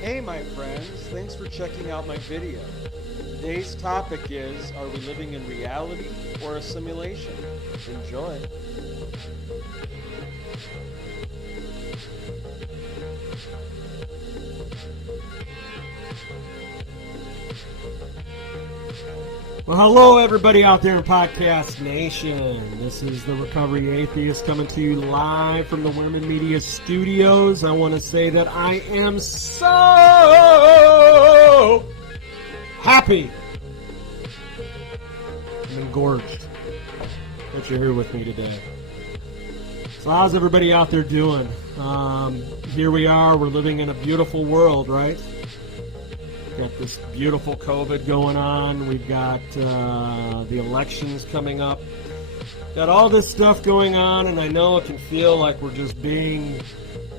Hey my friends, thanks for checking out my video. Today's topic is, are we living in reality or a simulation? Enjoy. Well, hello everybody out there in Podcast Nation. This is the Recovery Atheist coming to you live from the Wierman Media Studios. I want to say that I am so happy. I'm engorged that you're here with me today. So how's everybody out there doing? Here we are. We're living in a beautiful world, right? Got this beautiful COVID going on. We've got the elections coming up. Got all this stuff going on, and I know it can feel like we're just being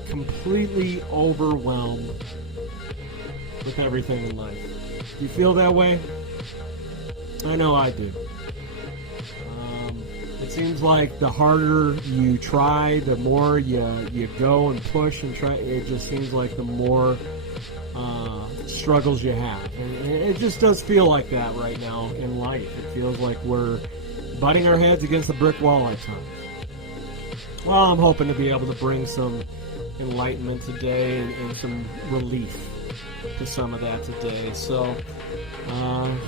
completely overwhelmed with everything in life. Do you feel that way? I know I do. It seems like the harder you try, the more you go and push and try. It just seems like the more struggles you have, and it just does feel like that right now in life. It feels like we're butting our heads against the brick wall at times. Well, I'm hoping to be able to bring some enlightenment today and some relief to some of that today. So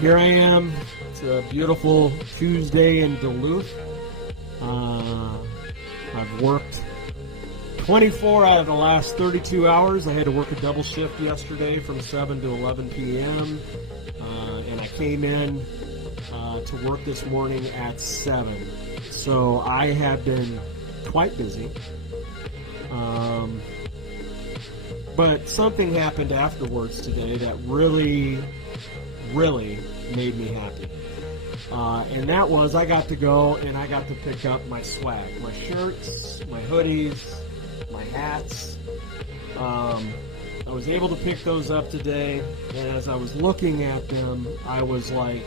here I am. It's a beautiful Tuesday in Duluth. I've worked 24 out of the last 32 hours. I had to work a double shift yesterday from 7 to 11 p.m. And I came in to work this morning at 7. So I have been quite busy. But something happened afterwards today that really, really made me happy. And that was I got to go and I got to pick up my swag, my shirts, my hoodies, my hats. I was able to pick those up today, and as I was looking at them, I was like,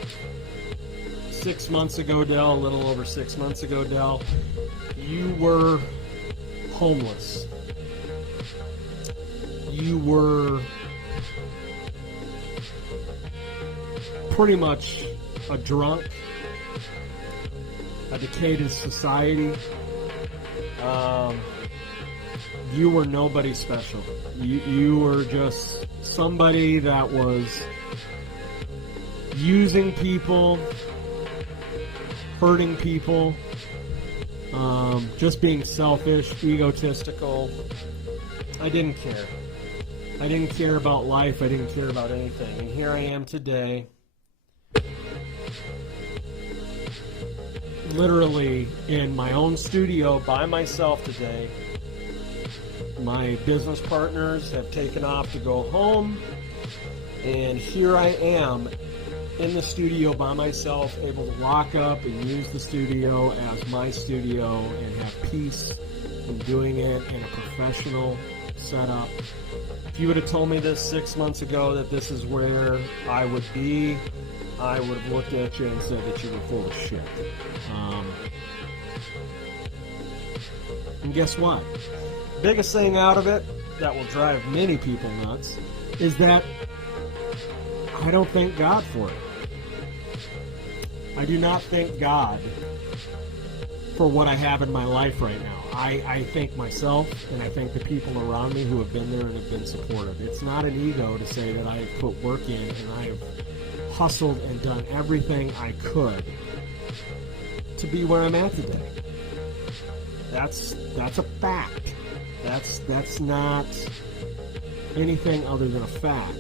6 months ago, Del, a little over 6 months ago, Del, you were homeless. You were pretty much a drunk, a decayed society. You were nobody special. You were just somebody that was using people, hurting people, just being selfish, egotistical. I didn't care. I didn't care about life. I didn't care about anything. And here I am today, literally in my own studio by myself today. My business partners have taken off to go home, and here I am in the studio by myself, able to lock up and use the studio as my studio and have peace in doing it in a professional setup. If you would have told me this 6 months ago that this is where I would be, I would have looked at you and said that you were full of shit. And guess what? Biggest thing out of it that will drive many people nuts is that I don't thank God for it. I do not thank God for what I have in my life right now. I thank myself, and I thank the people around me who have been there and have been supportive. It's not an ego to say that I have put work in and I have hustled and done everything I could to be where I'm at today. That's a fact. That's not anything other than a fact.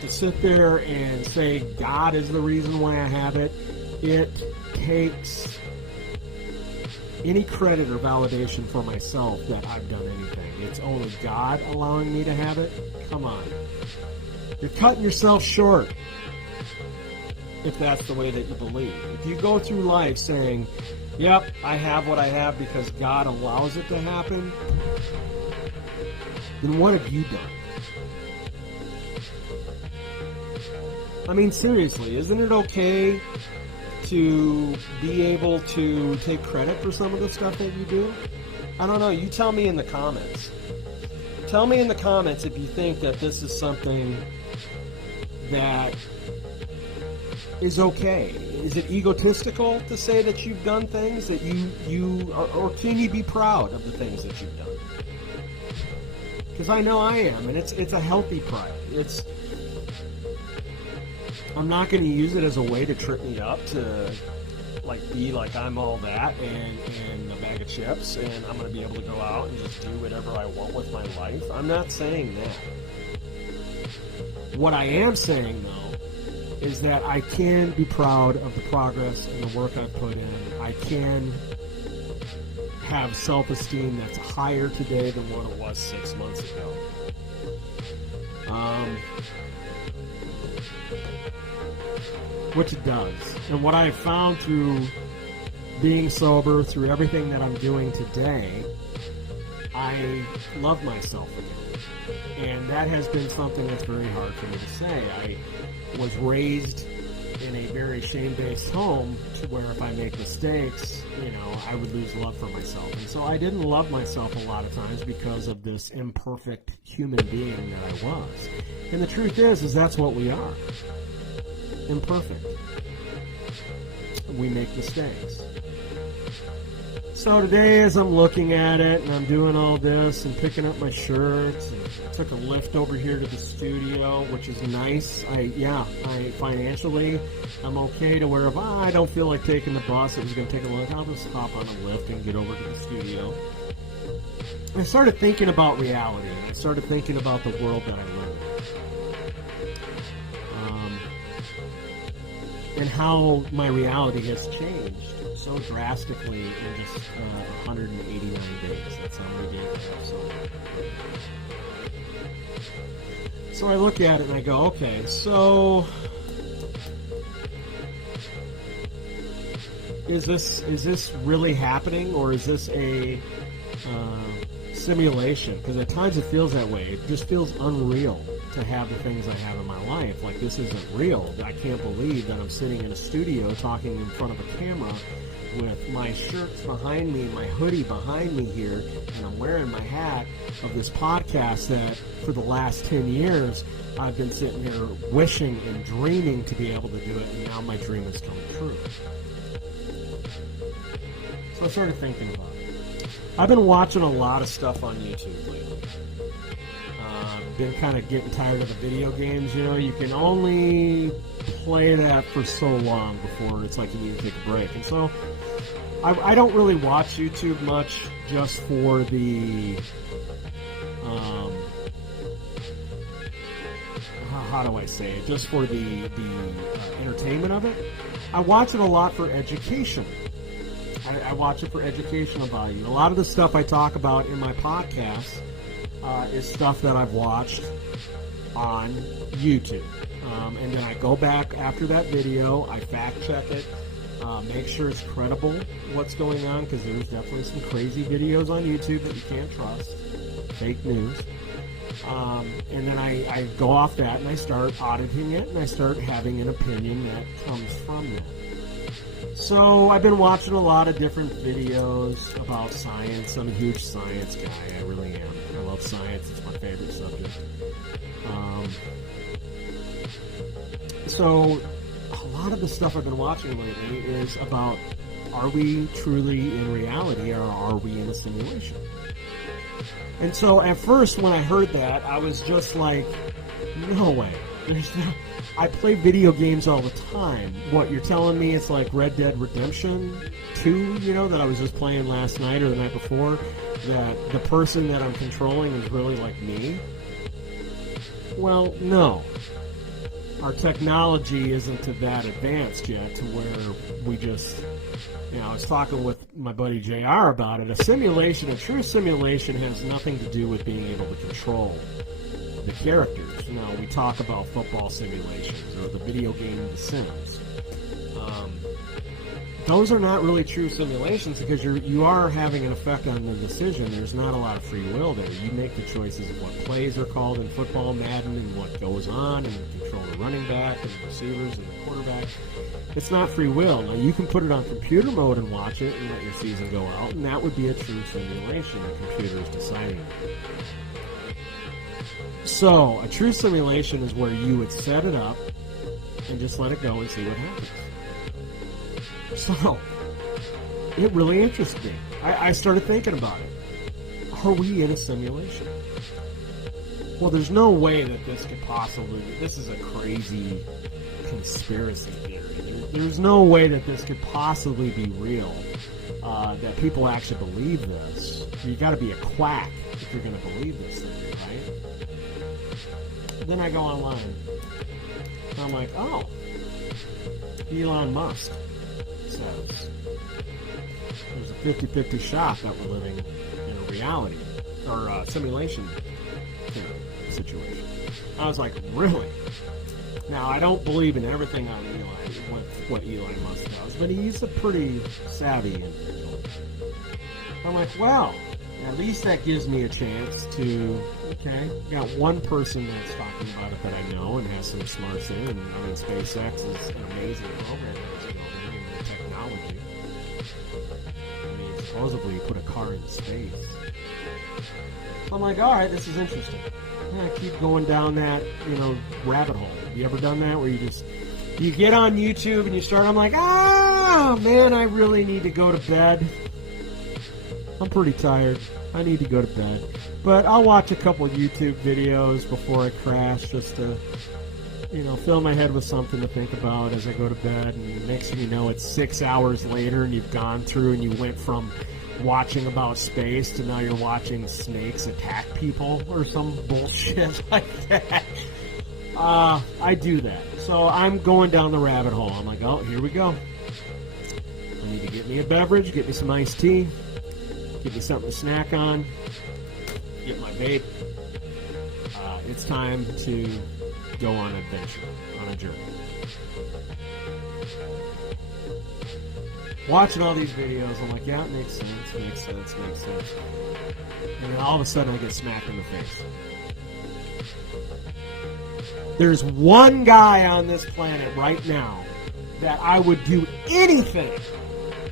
To sit there and say God is the reason why I have it, it takes any credit or validation for myself that I've done anything. It's only God allowing me to have it. Come on. You're cutting yourself short if that's the way that you believe. If you go through life saying, yep, I have what I have because God allows it to happen, then what have you done? I mean, seriously, isn't it okay to be able to take credit for some of the stuff that you do? I don't know. You tell me in the comments. Tell me in the comments if you think that this is something that is okay. Is it egotistical to say that you've done things that or can you be proud of the things that you've done? Because I know I am, and it's a healthy pride. I'm not going to use it as a way to trip me up to be like I'm all that and a bag of chips, and I'm going to be able to go out and just do whatever I want with my life. I'm not saying that. What I am saying, though, is that I can be proud of the progress and the work I've put in. I can have self-esteem that's higher today than what it was 6 months ago. Which it does. And what I've found through being sober, through everything that I'm doing today, I love myself again. And that has been something that's very hard for me to say. I was raised in a very shame-based home to where if I make mistakes, I would lose love for myself. And so I didn't love myself a lot of times because of this imperfect human being that I was. And the truth is that's what we are. Imperfect. We make mistakes. So today, as I'm looking at it and I'm doing all this and picking up my shirts, and I took a lift over here to the studio, which is nice. I financially, I'm okay to where if I don't feel like taking the bus, it was going to take a lift, I'll just hop on a lift and get over to the studio. I started thinking about reality. I started thinking about the world that I live in. And how my reality has changed so drastically in just 189 days. That's how many days I have so I look at it and I go, okay, so is this really happening, or is this a simulation? Because at times it feels that way. It just feels unreal to have the things I have in my life. Like, this isn't real. I can't believe that I'm sitting in a studio talking in front of a camera with my shirts behind me, my hoodie behind me here, and I'm wearing my hat of this podcast that for the last 10 years I've been sitting here wishing and dreaming to be able to do it, and now my dream has come true. So I started thinking about it. I've been watching a lot of stuff on YouTube lately. Been kind of getting tired of the video games. You can only play that for so long before it's like you need to take a break. And so I don't really watch YouTube much just for the how do I say it? Just for the entertainment of it. I watch it a lot for education. I watch it for educational value. A lot of the stuff I talk about in my podcast is stuff that I've watched on YouTube. And then I go back after that video, I fact check it, make sure it's credible what's going on, because there's definitely some crazy videos on YouTube that you can't trust, fake news. And then I go off that and I start auditing it, and I start having an opinion that comes from that. So I've been watching a lot of different videos about science. I'm a huge science guy, I really am. I love science, it's my favorite subject. So a lot of the stuff I've been watching lately is about, are we truly in reality, or are we in a simulation? And so at first when I heard that, I was just like, no way. I play video games all the time. What, you're telling me it's like Red Dead Redemption 2, that I was just playing last night or the night before, that the person that I'm controlling is really like me? Well, no. Our technology isn't to that advanced yet to where we just, I was talking with my buddy JR about it. A true simulation has nothing to do with being able to control the characters. We talk about football simulations or the video game The Sims. those are not really true simulations because you are having an effect on the decision. There's not a lot of free will there. You make the choices of what plays are called in football, Madden, and what goes on, and you control the running back and the receivers and the quarterback. It's not free will. Now, you can put it on computer mode and watch it and let your season go out, and that would be a true simulation. The computer is deciding it. So, a true simulation is where you would set it up and just let it go and see what happens. So, it really interests me. I started thinking about it. Are we in a simulation? Well, there's no way that this could possibly... This is a crazy conspiracy theory. There's no way that this could possibly be real, that people actually believe this. You got to be a quack if you're going to believe this thing, right? Then I go online, and I'm like, oh, Elon Musk says there's a 50-50 shot that we're living in a reality or a simulation situation. I was like, really? Now, I don't believe in everything on what Elon Musk does, but he's a pretty savvy individual. I'm like, well, at least that gives me a chance to, okay, got one person that's talking about it that I know and has some smarts in, and I mean, SpaceX is an amazing program that's building and technology. I mean, supposedly you put a car in space. So I'm like, all right, this is interesting. I keep going down that, rabbit hole. Have you ever done that where you get on YouTube and you start, I'm like, man, I really need to go to bed. I'm pretty tired. I need to go to bed. But I'll watch a couple of YouTube videos before I crash just to, fill my head with something to think about as I go to bed. And next thing you know, it's 6 hours later and you've gone through and you went from watching about space to now you're watching snakes attack people or some bullshit like that. I do that. So I'm going down the rabbit hole. I'm like, oh, here we go. I need to get me a beverage, get me some iced tea, get me something to snack on, get my vape. It's time to go on an adventure, on a journey. Watching all these videos, I'm like, yeah, it makes sense. And then all of a sudden I get smacked in the face. There's one guy on this planet right now that I would do anything.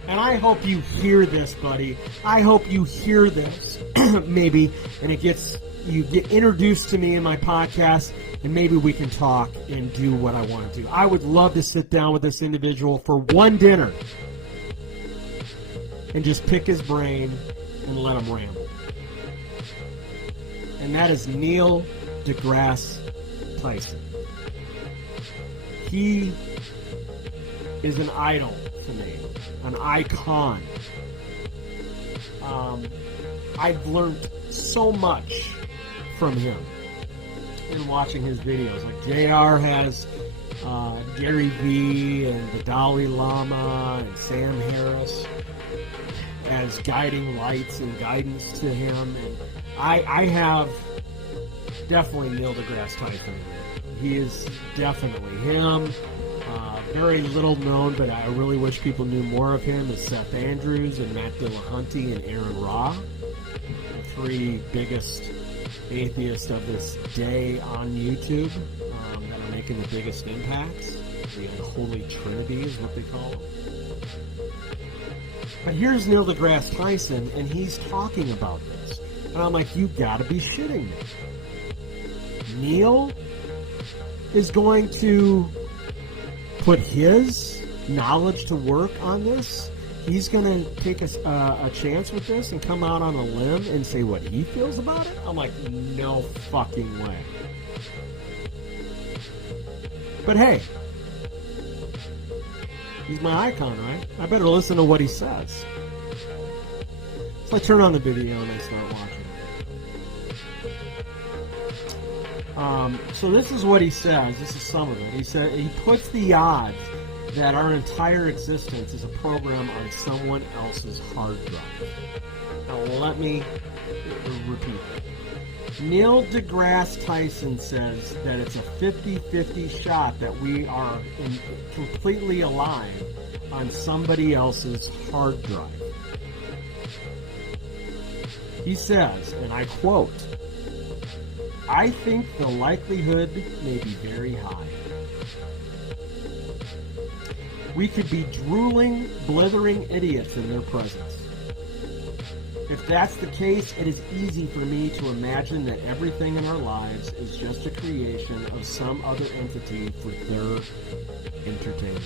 And I hope you hear this, buddy. I hope you hear this, maybe, and you get introduced to me in my podcast, and maybe we can talk and do what I want to do. I would love to sit down with this individual for one dinner and just pick his brain and let him ramble. And that is Neil deGrasse Tyson. He is an idol to me, an icon. I've learned so much from him in watching his videos. Like JR has Gary Vee and the Dalai Lama and Sam Harris as guiding lights and guidance to him. And I have definitely Neil deGrasse Tyson. He is definitely him. Very little known, but I really wish people knew more of him, is Seth Andrews and Matt Dillahunty and Aaron Ra, the three biggest atheists of this day on YouTube that are making the biggest impacts. The unholy trinity is what they call them. But here's Neil deGrasse Tyson, and he's talking about this. And I'm like, you gotta be shitting me. Neil is going to put his knowledge to work on this? He's going to take a chance with this and come out on a limb and say what he feels about it? I'm like, no fucking way. But hey, he's my icon, right? I better listen to what he says. So I turn on the video and I start watching it. So this is what he says. This is some of it. He said he puts the odds that our entire existence is a program on someone else's hard drive. Now let me repeat that. Neil deGrasse Tyson says that it's a 50-50 shot that we are completely alive on somebody else's hard drive. He says, and I quote, "I think the likelihood may be very high. We could be drooling, blithering idiots in their presence. If that's the case, it is easy for me to imagine that everything in our lives is just a creation of some other entity for their entertainment."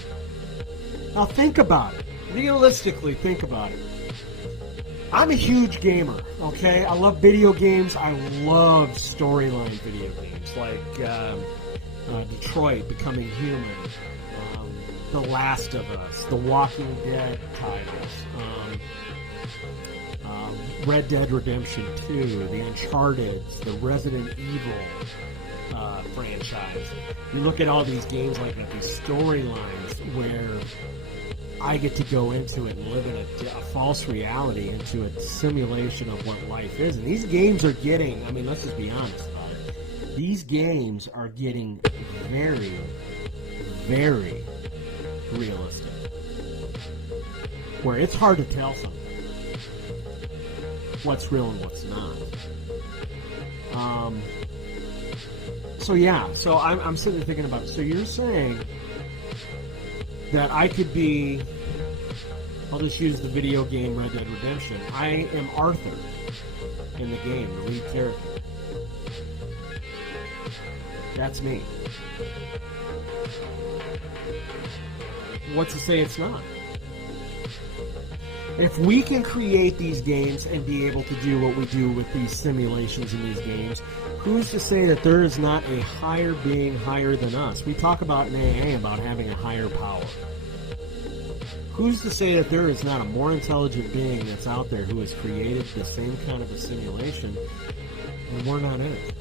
Now think about it. Realistically, think about it. I'm a huge gamer, okay? I love video games. I love storyline video games like Detroit Becoming Human, The Last of Us, The Walking Dead titles, Red Dead Redemption 2, the Uncharted, the Resident Evil franchise. You look at all these games like that, these storylines where I get to go into it and live in a false reality, into a simulation of what life is. And these games are getting, I mean, let's just be honest about it. These games are getting very, very realistic. Where it's hard to tell something. What's real and what's not. So I'm sitting there thinking about it. So you're saying that I could be, I'll just use the video game Red Dead Redemption. I am Arthur in the game, the lead character. That's me. What's to say it's not? If we can create these games and be able to do what we do with these simulations in these games, who's to say that there is not a higher being higher than us? We talk about in AA about having a higher power. Who's to say that there is not a more intelligent being that's out there who has created the same kind of a simulation and we're not in it?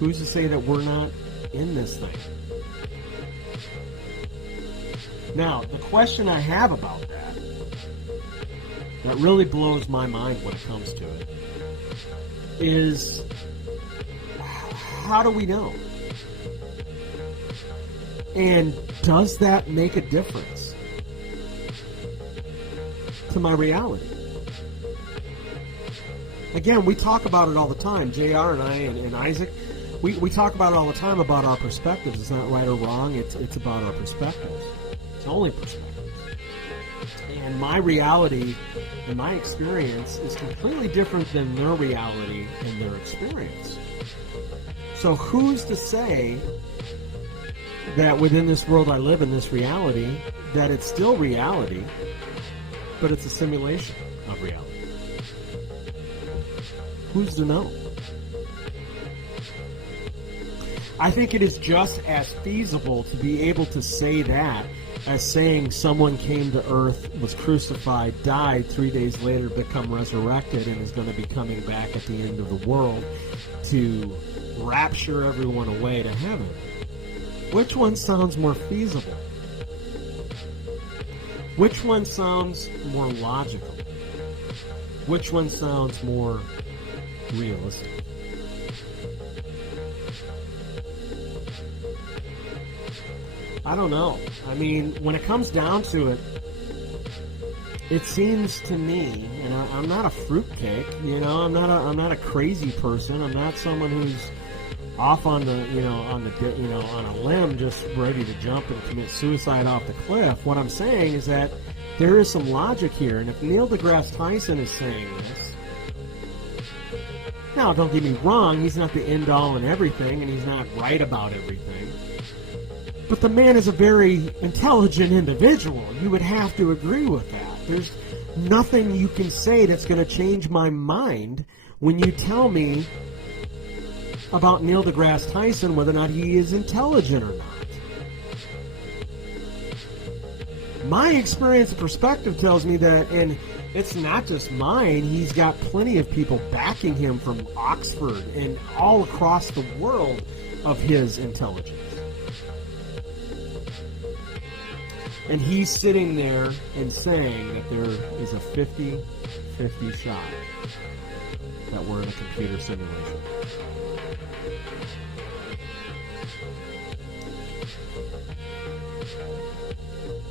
Who's to say that we're not in this thing? Now, the question I have about that really blows my mind when it comes to it is, how do we know? And does that make a difference to my reality? Again, we talk about it all the time. JR and I and Isaac, we talk about it all the time about our perspectives. It's not right or wrong. It's about our perspectives. It's only perspectives. And my reality and my experience is completely different than their reality and their experience. So who's to say that within this world I live in, this reality, that it's still reality, but it's a simulation of reality? Who's to know? I think it is just as feasible to be able to say that as saying someone came to earth, was crucified, died, 3 days later become resurrected, and is going to be coming back at the end of the world to rapture everyone away to heaven. Which one sounds more feasible? Which one sounds more logical? Which one sounds more realistic? I don't know. I mean, when it comes down to it, it seems to me, and I'm not a fruitcake, you know, I'm not a crazy person. I'm not someone who's off on on a limb, just ready to jump and commit suicide off the cliff. What I'm saying is that there is some logic here, and if Neil deGrasse Tyson is saying this, now don't get me wrong, he's not the end all and everything, and he's not right about everything. But the man is a very intelligent individual. You would have to agree with that. There's nothing you can say that's going to change my mind when you tell me about Neil deGrasse Tyson, whether or not he is intelligent or not. My experience and perspective tells me that, and it's not just mine, he's got plenty of people backing him from Oxford and all across the world of his intelligence. And he's sitting there and saying that there is a 50-50 shot that we're in a computer simulation.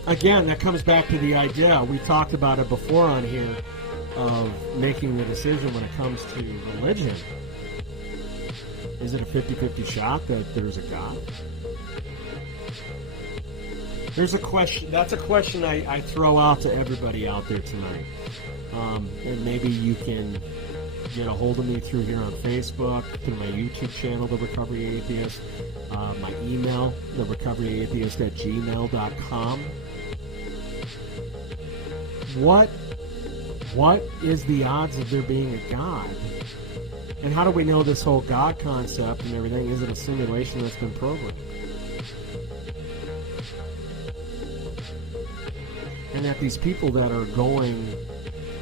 again, that comes back to the idea, we talked about it before on here, of making the decision when it comes to religion. Is it a 50-50 shot that there's a God? There's a question. That's a question I throw out to everybody out there tonight. And maybe you can get a hold of me through here on Facebook, through my YouTube channel, The Recovery Atheist, my email, therecoveryatheist@gmail.com. What is the odds of there being a God? And how do we know this whole God concept and everything isn't a simulation that's been programmed? And that these people that are going...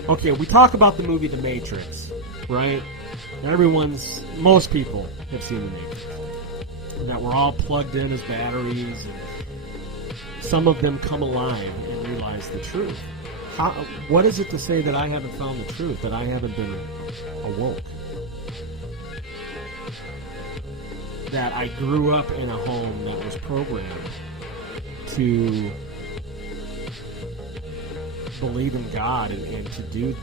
Okay, we talk about the movie The Matrix, right? Most people have seen The Matrix. And that we're all plugged in as batteries, and some of them come alive and realize the truth. What is it to say that I haven't found the truth, that I haven't been awoke? That I grew up in a home that was programmed to believe in God and to do,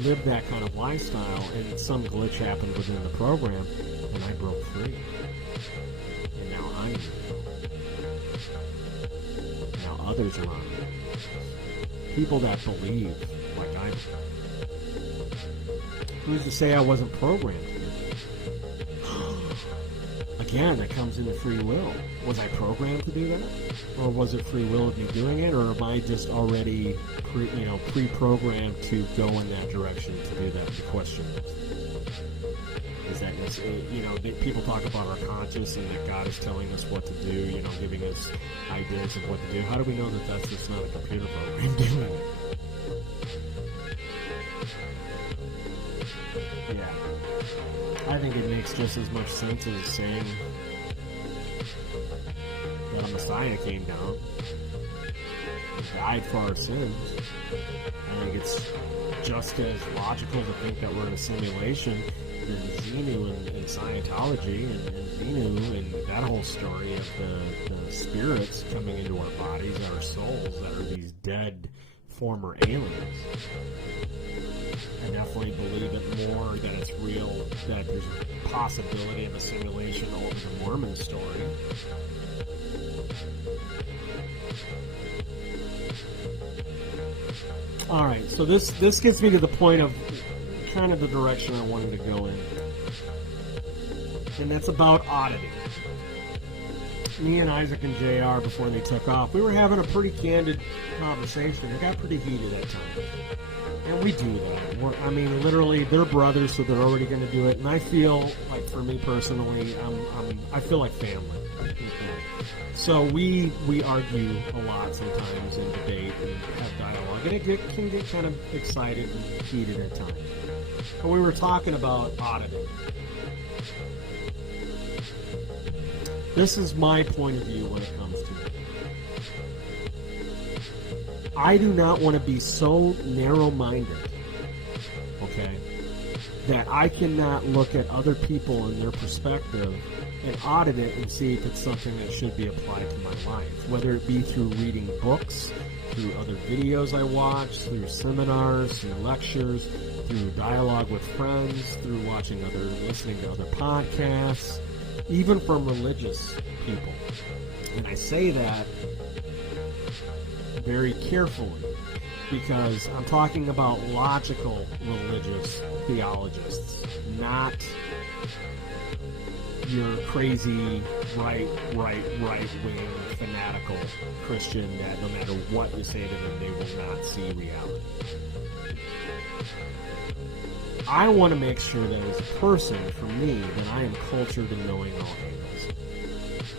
live that kind of lifestyle, and some glitch happened within the program, and I broke free. And now I'm now others around me. People that believe like I do. Who's to say I wasn't programmed to do that? Again, that comes into free will. Was I programmed to do that? Or was it free will of me doing it? Or am I just already pre-programmed to go in that direction to do that? The question is that, people talk about our conscious and that God is telling us what to do, giving us ideas of what to do. How do we know that that's just not a computer program doing it? Yeah. I think it makes just as much sense as saying that a Messiah came down and died for our sins. I think it's just as logical to think that we're in a simulation than Xenu and Scientology and Xenu and that whole story of the spirits coming into our bodies and our souls that are these dead former aliens. I definitely believe it more that it's real, that there's a possibility of a simulation over the Mormon story. Alright, so this gets me to the point of kind of the direction I wanted to go in. And that's about auditing. Me and Isaac and JR, before they took off, we were having a pretty candid conversation. It got pretty heated at times. And we do that. Literally, they're brothers, so they're already going to do it. And I feel like, for me personally, I feel like family. So we argue a lot sometimes and debate and have dialogue, and it can get kind of excited and heated at times. But we were talking about auditing. This is my point of view when it comes to it. I do not want to be so narrow-minded, okay, that I cannot look at other people and their perspective and audit it and see if it's something that should be applied to my life, whether it be through reading books, through other videos I watch, through seminars, through lectures, through dialogue with friends, through listening to other podcasts, even from religious people. And I say that very carefully because I'm talking about logical religious theologists, not your crazy right-wing fanatical Christian that no matter what you say to them, they will not see reality. I want to make sure that as a person, for me, that I am cultured in knowing all angles.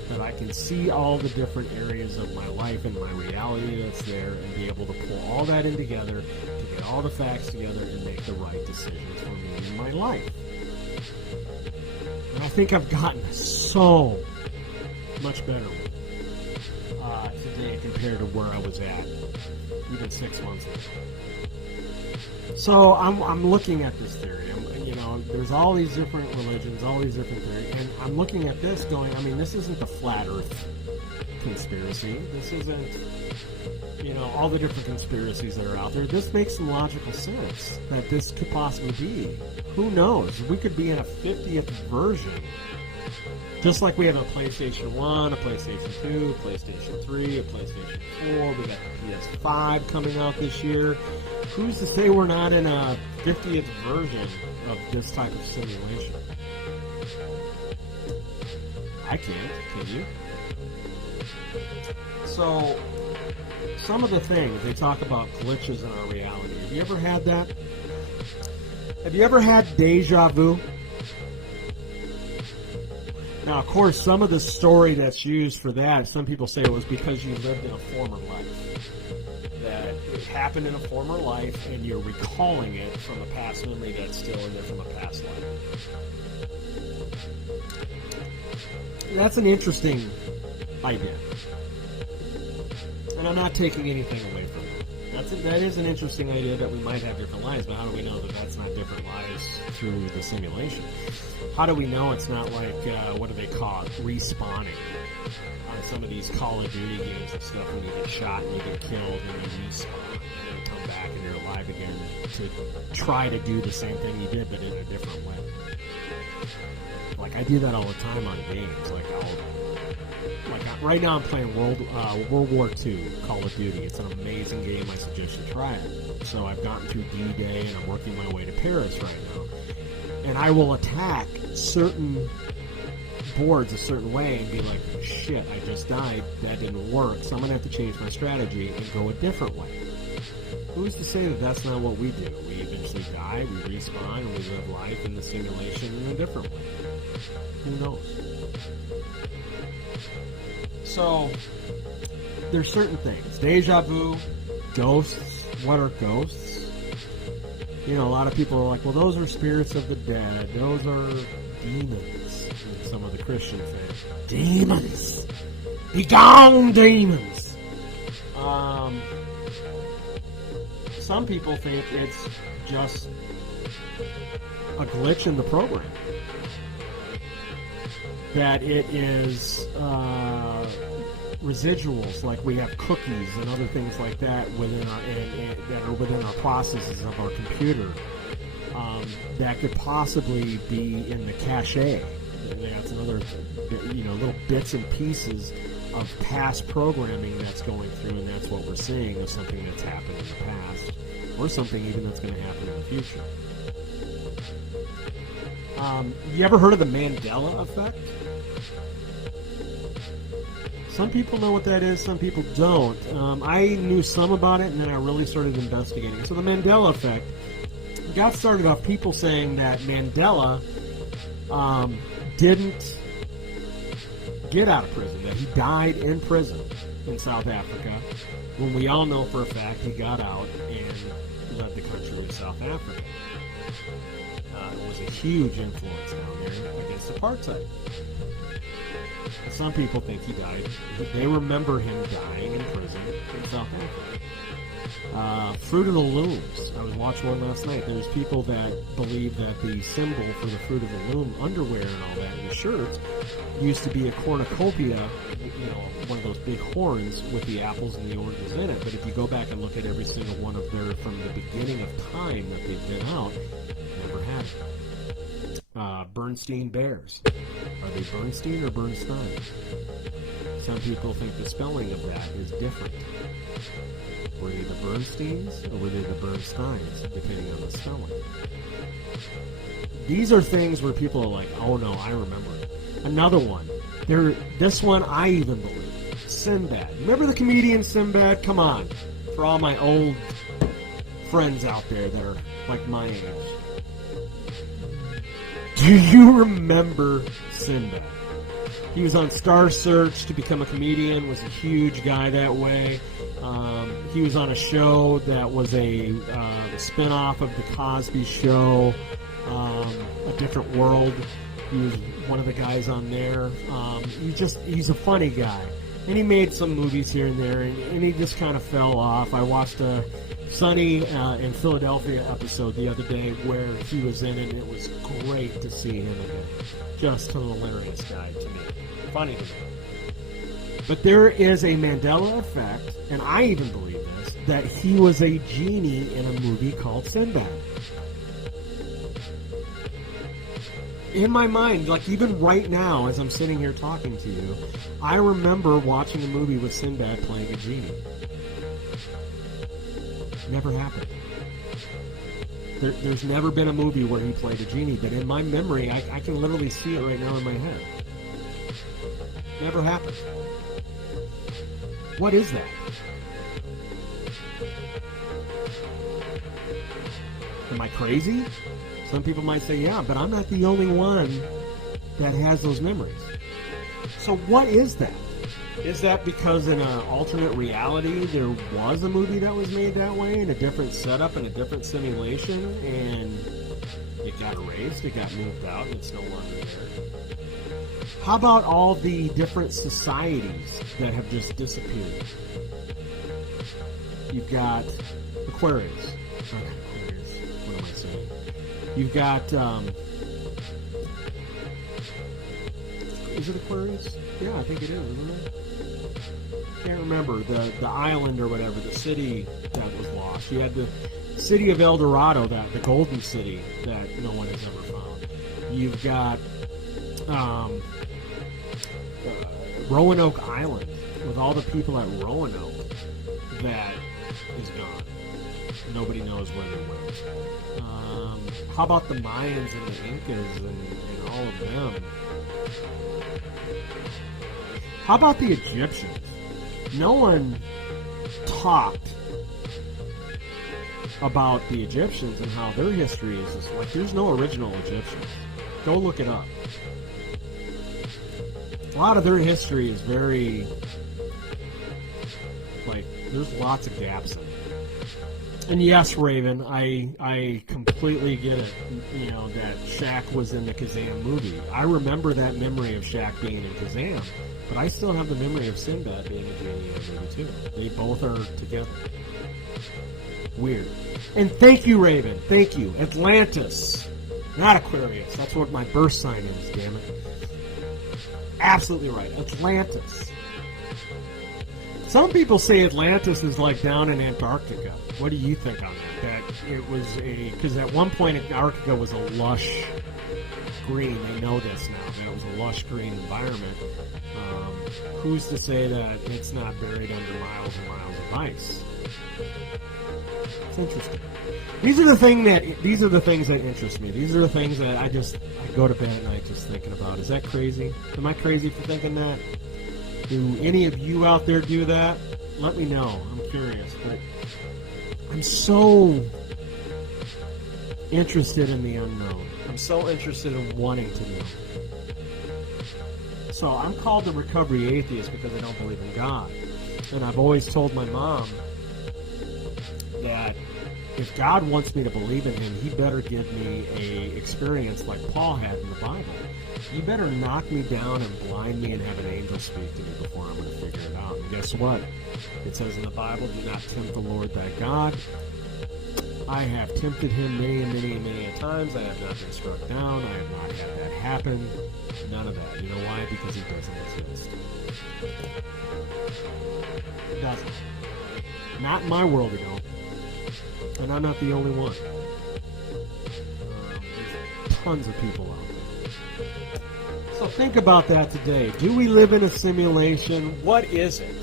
That I can see all the different areas of my life and my reality that's there and be able to pull all that in together, to get all the facts together and make the right decisions for me in my life. And I think I've gotten so much better today compared to where I was at even 6 months ago. So I'm looking at this theory. There's all these different religions, all these different theories, and I'm looking at this going, this isn't the flat earth conspiracy. This isn't, all the different conspiracies that are out there. This makes some logical sense that this could possibly be. Who knows? We could be in a 50th version. Just like we have a PlayStation 1, a PlayStation 2, a PlayStation 3, a PlayStation 4. We got the PS5 coming out this year. Who's to say we're not in a 50th version of this type of simulation? I can't. Can you? So, some of the things, they talk about glitches in our reality. Have you ever had that? Have you ever had deja vu? Now, of course, some of the story that's used for that, some people say it was because you lived in a former life. That it happened in a former life, and you're recalling it from a past memory that's still in there from a past life. That's an interesting idea. And I'm not taking anything away from it. That is an interesting idea that we might have different lives, but how do we know that that's not different lives through the simulation? How do we know it's not like, what do they call it, respawning? On some of these Call of Duty games and stuff, when you get shot and you get killed and you respawn and you come back and you're alive again to try to do the same thing you did, but in a different way. Like, I do that all the time on games. Right now I'm playing World War II Call of Duty. It's an amazing game. I suggest you try it. So I've gotten through D-Day and I'm working my way to Paris right now. And I will attack certain boards a certain way and be like, shit, I just died. That didn't work. So I'm going to have to change my strategy and go a different way. Who's to say that that's not what we do? We eventually die, we respawn, and we live life in the simulation in a different way. Who knows? So, there's certain things. Deja vu, ghosts. What are ghosts? A lot of people are like, well, those are spirits of the dead. Those are demons. And some of the Christians say, demons! Be gone, demons! Some people think it's just a glitch in the program. That it is residuals, like we have cookies and other things like that within our that are within our processes of our computer that could possibly be in the cache. That's another, little bits and pieces of past programming that's going through, and that's what we're seeing of something that's happened in the past, or something even that's going to happen in the future. You ever heard of the Mandela effect? Some people know what that is, some people don't. I knew some about it, and then I really started investigating. So the Mandela effect got started off people saying that Mandela didn't get out of prison, that he died in prison in South Africa, when we all know for a fact he got out and led the country of South Africa. It was a huge influence down there against apartheid. Some people think he died. They remember him dying in prison in South Africa. Fruit of the Looms. I was watching one last night. There's people that believe that the symbol for the Fruit of the Loom underwear and all that, and the shirts, used to be a cornucopia, one of those big horns with the apples and the oranges in it. But if you go back and look at every single one of their, from the beginning of time that they've been out, never had it. Bernstein Bears. Are they Bernstein or Bernstein? Some people think the spelling of that is different. Were they the Bernsteins or were they the Bernsteins, depending on the spelling? These are things where people are like, oh no, I remember it. Another one. This one I even believe. Sinbad. Remember the comedian Sinbad? Come on. For all my old friends out there that are like my age. Do you remember Sinbad? He was on Star Search to become a comedian, was a huge guy that way. He was on a show that was a spin-off of The Cosby Show, A Different World. He was one of the guys on there. He's a funny guy. And he made some movies here and there, and he just kind of fell off. I watched a Sunny in Philadelphia episode the other day where he was in, and it was great to see him again. Just a hilarious guy to me. Funny to me. But there is a Mandela effect, and I even believe this, that he was a genie in a movie called Sinbad. In my mind, like even right now as I'm sitting here talking to you, I remember watching a movie with Sinbad playing a genie. Never happened. There's never been a movie where he played a genie, but in my memory, I can literally see it right now in my head. Never happened. What is that? Am I crazy? Some people might say, yeah, but I'm not the only one that has those memories. So what is that? Is that because in an alternate reality there was a movie that was made that way in a different setup and a different simulation and it got erased, it got moved out, and it's no longer there? How about all the different societies that have just disappeared? You've got Aquarius. Not Aquarius. What am I saying? You've got, is it Aquarius? Yeah, I think it is, isn't it? Can't remember the island or whatever, the city that was lost. You had the city of El Dorado, the golden city that no one has ever found. You've got Roanoke Island with all the people at Roanoke that is gone. Nobody knows where they went. How about the Mayans and the Incas and all of them? How about the Egyptians? No one talked about the Egyptians and how their history is just like there's no original Egyptians. Go look it up. A lot of their history is very like there's lots of gaps in it. And yes, Raven, I completely get it. You know that Shaq was in the Kazam movie. I remember that memory of Shaq being in Kazam, but I still have the memory of Sinbad being a genie in the movie too. They both are together. Weird. And thank you, Raven. Thank you. Atlantis, not Aquarius. That's what my birth sign is. Damn it. Absolutely right. Atlantis. Some people say Atlantis is like down in Antarctica. What do you think on that? That it was because at one point Antarctica was a lush green. They know this now. That it was a lush green environment. Who's to say that it's not buried under miles and miles of ice? It's interesting. These are the things that interest me. These are the things that I go to bed at night just thinking about. Is that crazy? Am I crazy for thinking that? Do any of you out there do that? Let me know. I'm curious. But I'm so interested in the unknown. I'm so interested in wanting to know. So I'm called the recovery atheist because I don't believe in God. And I've always told my mom that if God wants me to believe in him, he better give me a experience like Paul had in the Bible. You better knock me down and blind me and have an angel speak to me before I'm going to figure it out. And guess what? It says in the Bible, do not tempt the Lord thy God. I have tempted him many and many and many a times. I have not been struck down. I have not had that happen. None of that. You know why? Because he doesn't exist. He doesn't. Not in my world, you know. And I'm not the only one. There's tons of people out there. So think about that today. Do we live in a simulation? What is it?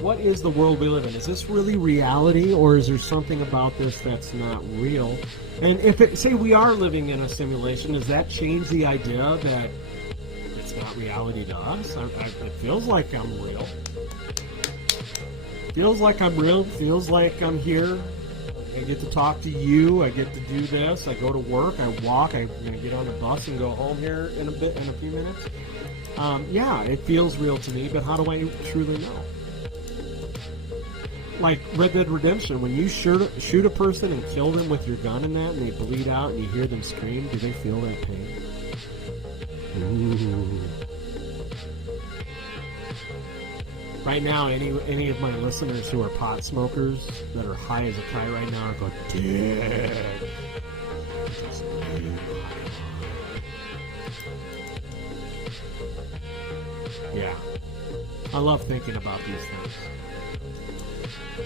What is the world we live in? Is this really reality, or is there something about this that's not real? And say we are living in a simulation, does that change the idea that it's not reality to us? It feels like I'm real. Feels like I'm real. Feels like I'm here. I get to talk to you. I get to do this. I go to work. I walk. I'm going to get on the bus and go home here in a few minutes. Yeah, it feels real to me, but how do I truly know? Like Red Dead Redemption, when you shoot a person and kill them with your gun and that, and they bleed out and you hear them scream, do they feel that pain? Ooh. Right now, any of my listeners who are pot smokers that are high as a kite right now are going, "Dead." Yeah. I love thinking about these things.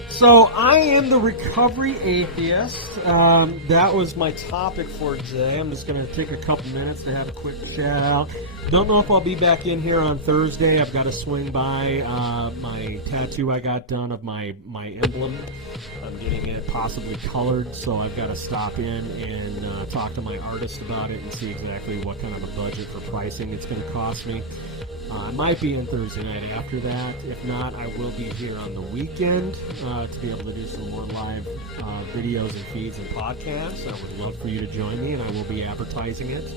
So I am the Recovery Atheist. That was my topic for today. I'm just going to take a couple minutes to have a quick shout out. Don't know if I'll be back in here on Thursday. I've got to swing by my tattoo I got done of my emblem. I'm getting it possibly colored, so I've got to stop in and talk to my artist about it and see exactly what kind of a budget for pricing it's going to cost me. I might be in Thursday night after that. If not, I will be here on the weekend to be able to do some more live videos and feeds and podcasts. I would love for you to join me, and I will be advertising it.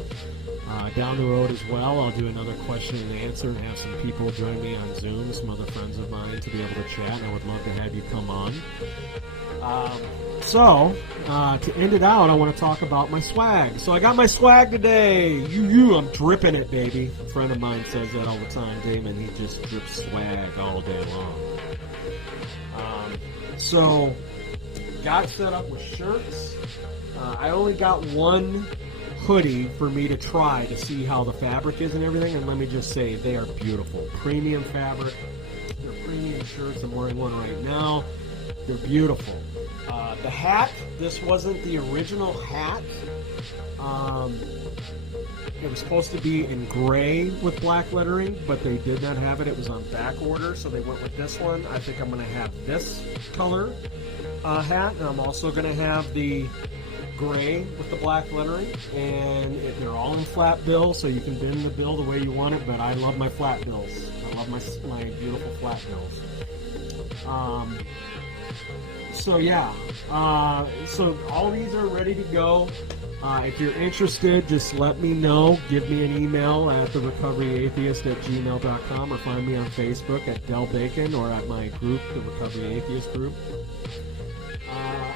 Down the road as well, I'll do another question and answer and have some people join me on Zoom, some other friends of mine, to be able to chat, and I would love to have you come on. So, to end it out, I want to talk about my swag. So I got my swag today. I'm dripping it, baby. A friend of mine says that all the time, Damon. He just drips swag all day long. So, got set up with shirts. I only got one hoodie for me to try to see how the fabric is and everything. And let me just say, they are beautiful. Premium fabric. They're premium shirts. I'm wearing one right now. They're beautiful. The hat, this wasn't the original hat. It was supposed to be in gray with black lettering, but they did not have it. It was on back order, so they went with this one. I think I'm going to have this color hat, and I'm also going to have the gray with the black lettering, and they're all in flat bill, so you can bend the bill the way you want it, but I love my flat bills. I love my beautiful flat bills. So yeah, so all these are ready to go. If you're interested, just let me know. Give me an email at therecoveryatheist@gmail.com, or find me on Facebook at Del Bacon, or at my group, the Recovery Atheist Group.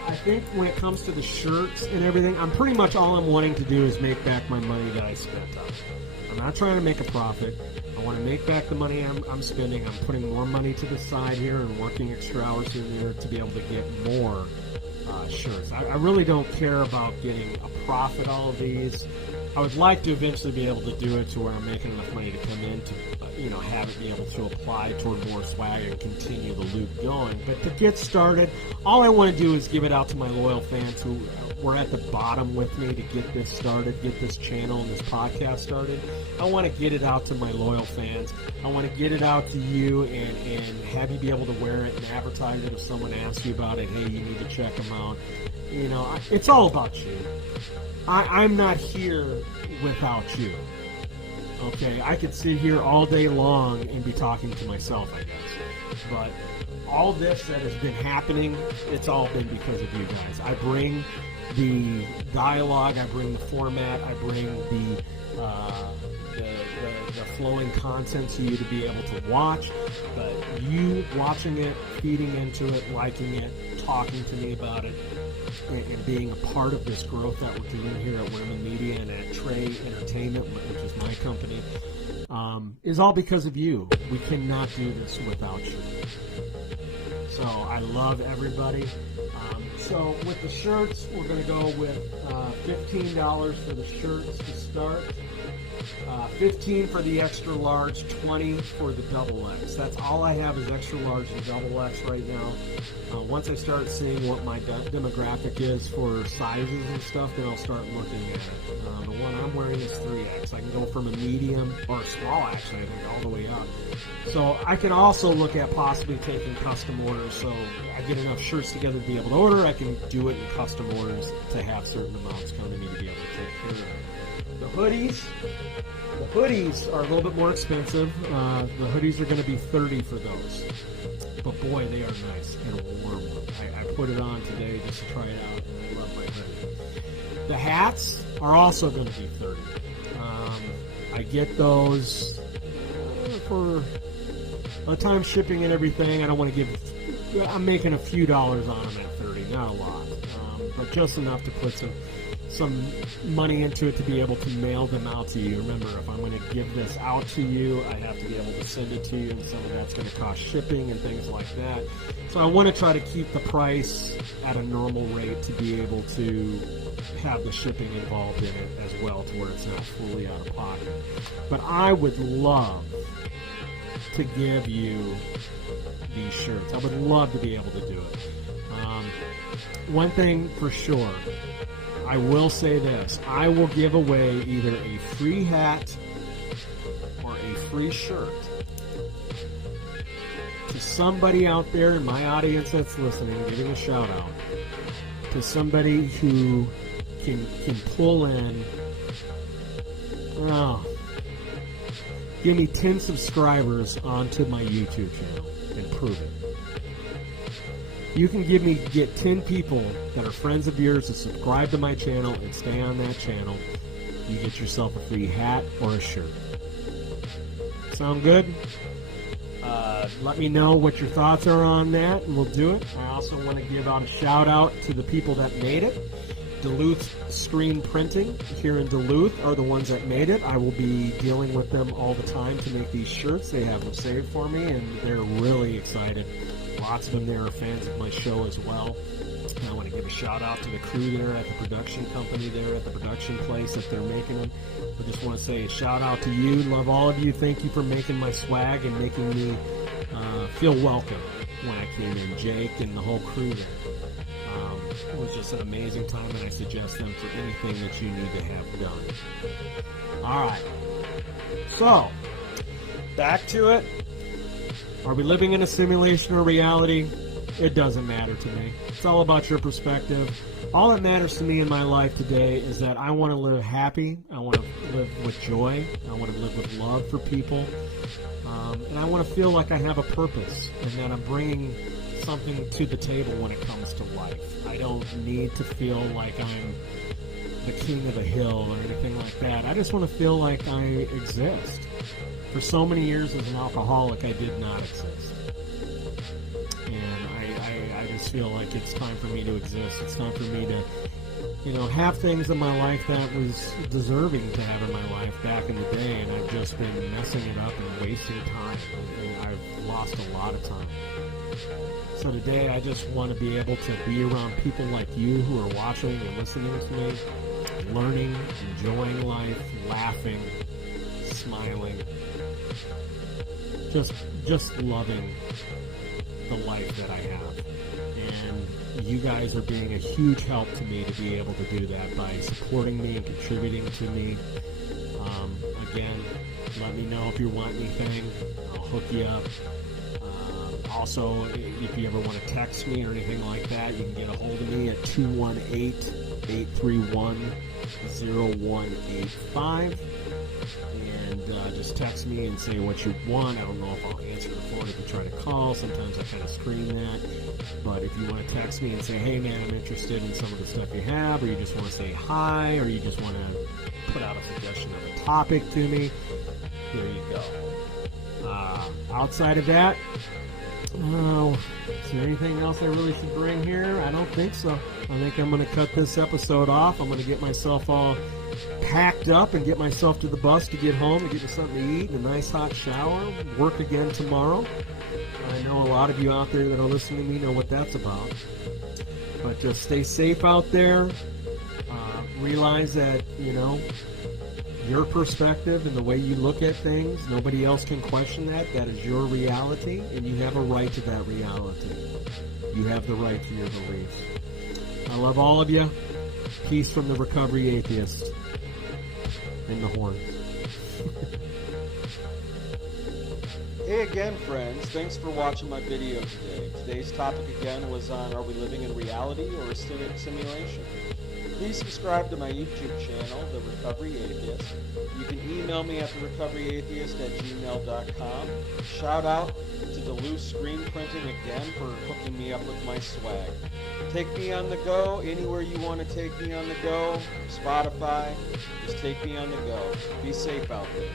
I think when it comes to the shirts and everything, I'm pretty much all I'm wanting to do is make back my money that I spent on it. I'm not trying to make a profit. I want to make back the money I'm spending. I'm putting more money to the side here and working extra hours in there to be able to get more shirts. I really don't care about getting a profit all of these. I would like to eventually be able to do it to where I'm making enough money to come in to, have it be able to apply toward more swag and continue the loop going. But to get started, all I want to do is give it out to my loyal fans who were at the bottom with me to get this started, get this channel and this podcast started. I want to get it out to my loyal fans. I want to get it out to you and have you be able to wear it and advertise it if someone asks you about it. Hey, you need to check them out. It's all about you. I'm not here without you. Okay, I could sit here all day long and be talking to myself, I guess. But all this that has been happening, it's all been because of you guys. I bring the dialogue, I bring the format, I bring the flowing content to you to be able to watch. But you watching it, feeding into it, liking it, talking to me about it, and being a part of this growth that we're doing here at Wierman Media and at Trey Entertainment, which is my company, is all because of you. We cannot do this without you. So I love everybody. So with the shirts, we're going to go with $15 for the shirts to start. $15 for the extra large, $20 for the double X. That's all I have is extra large and double X right now. Once I start seeing what my demographic is for sizes and stuff, then I'll start looking at it. The one I'm wearing is 3X. I can go from a medium, or a small actually, I think, all the way up. So I can also look at possibly taking custom orders. So I get enough shirts together to be able to order. I can do it in custom orders to have certain amounts coming to me to be able to take care of it. The hoodies are a little bit more expensive. The hoodies are going to be $30 for those. But boy, they are nice and warm. I put it on today just to try it out, and I love my hoodie. The hats are also going to be $30. I get those for by the time shipping and everything. I don't want to give. I'm making a few dollars on them at $30, not a lot, but just enough to put some money into it to be able to mail them out to you. Remember, if I'm going to give this out to you, I have to be able to send it to you, and some of that's going to cost shipping and things like that. So I want to try to keep the price at a normal rate to be able to have the shipping involved in it as well, to where it's not fully out of pocket. But I would love to give you these shirts. I would love to be able to do it. One thing for sure, I will say this. I will give away either a free hat or a free shirt to somebody out there in my audience that's listening, giving a shout out to somebody who can pull in, give me 10 subscribers onto my YouTube channel and prove it. You can get 10 people that are friends of yours to subscribe to my channel and stay on that channel. You get yourself a free hat or a shirt. Sound good? Let me know what your thoughts are on that, and we'll do it. I also want to give out a shout out to the people that made it. Duluth Screen Printing here in Duluth are the ones that made it. I will be dealing with them all the time to make these shirts. They have them saved for me, and they're really excited. Lots of them there are fans of my show as well. And I want to give a shout out to the crew there at the production company there at the production place that they're making them. I just want to say a shout out to you. Love all of you. Thank you for making my swag and making me feel welcome when I came in. Jake and the whole crew there. It was just an amazing time, and I suggest them for anything that you need to have done. All right. So, back to it. Are we living in a simulation or reality? It doesn't matter to me. It's all about your perspective. All that matters to me in my life today is that I want to live happy. I want to live with joy. I want to live with love for people. And I want to feel like I have a purpose and that I'm bringing something to the table when it comes to life. I don't need to feel like I'm the king of the hill or anything like that. I just want to feel like I exist. For so many years as an alcoholic, I did not exist. And I just feel like it's time for me to exist. It's time for me to, have things in my life that was deserving to have in my life back in the day, and I've just been messing it up and wasting time, and I've lost a lot of time. So today I just want to be able to be around people like you who are watching and listening to me, learning, enjoying life, laughing, smiling, just loving the life that I have. And you guys are being a huge help to me to be able to do that by supporting me and contributing to me. Again, let me know if you want anything. I'll hook you up. Also, if you ever want to text me or anything like that, you can get a hold of me at 218-831-0185. And just text me and say what you want. I don't know if I'll answer the phone if you try to call. Sometimes I kind of screen that. But if you want to text me and say, hey man, I'm interested in some of the stuff you have, or you just want to say hi, or you just want to put out a suggestion of a topic to me, there you go. Outside of that, is there anything else I really should bring here? I don't think so. I think I'm going to cut this episode off. I'm going to get myself all packed up and get myself to the bus to get home and get me something to eat and a nice hot shower. Work again tomorrow. I know a lot of you out there that are listening to me know what that's about. But just stay safe out there. Realize that, your perspective and the way you look at things, nobody else can question that. That is your reality, and you have a right to that reality. You have the right to your beliefs. I love all of you. Peace from the Recovery Atheist. In the horns. Hey again, friends. Thanks for watching my video today. Today's topic again was on, are we living in reality or a simulation? Please subscribe to my YouTube channel, The Recovery Atheist. You can email me at therecoveryatheist@gmail.com. Shout out to Duluth Screen Printing again for hooking me up with my swag. Take me on the go anywhere you want to take me on the go. Spotify, just take me on the go. Be safe out there.